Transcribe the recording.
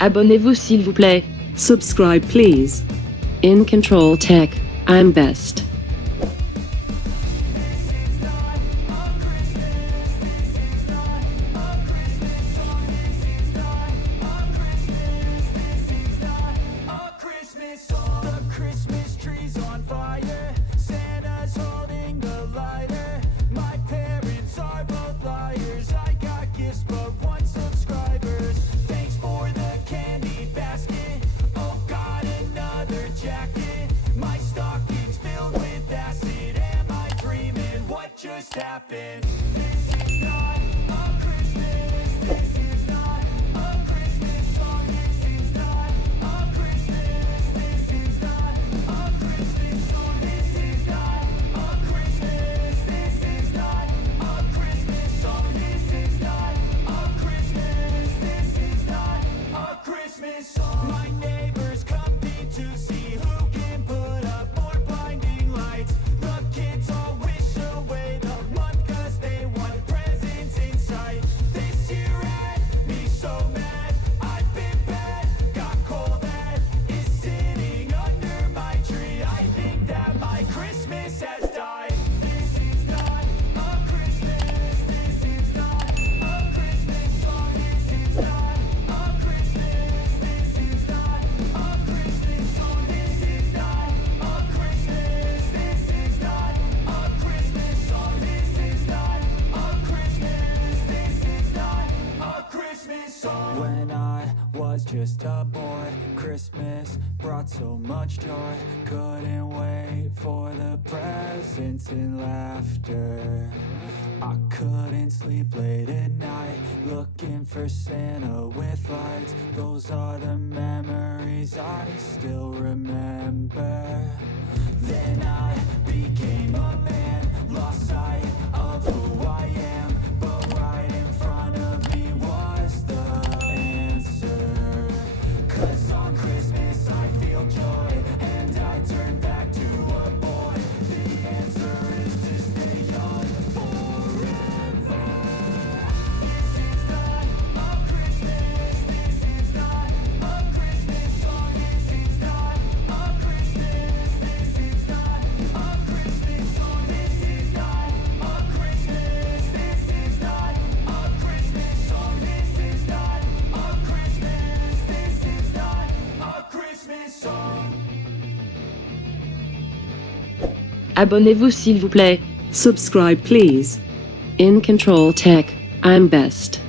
Abonnez-vous s'il vous plaît. Subscribe please. In Control Tech, I'm best. Just happened. This is not a Christmas. This is not a Christmas song. This is not a Christmas. This is not a Christmas song. This is not a Christmas. This is not a Christmas song. This is not a Christmas. This is not a Christmas song. My neighbors compete to see who can put up more blinding lights. The kids all wish away the month 'cause they want presents in sight. This year had me so mad. I've been bad, got coal that is sitting under my tree. I think that my Christmas has died. This is not a Christmas. This is not a Christmas song. This is not a Christmas. This is not a Christmas song. This is not a Christmas. This is not a Christmas song. This is not a Christmas. This is not a Christmas song. When I was just a boy, Christmas brought so much joy. Couldn't wait for the presents and laughter. I couldn't sleep late at night, looking for Santa with lights. Those are the memories I still remember. Then I became a man, lost sight of who I am, but right in front of me was the answer. 'Cause on Christmas I feel joy, and I turn back to a boy. The answer is to stay young forever. This is not a Christmas. This is not a Christmas song. This is not a Christmas. This is not a Christmas song. This is not a Christmas. This is not a Christmas song. This is not a Christmas. This is not a Christmas song. Abonnez-vous s'il vous plaît. Subscribe please. In Control Tech, I'm best.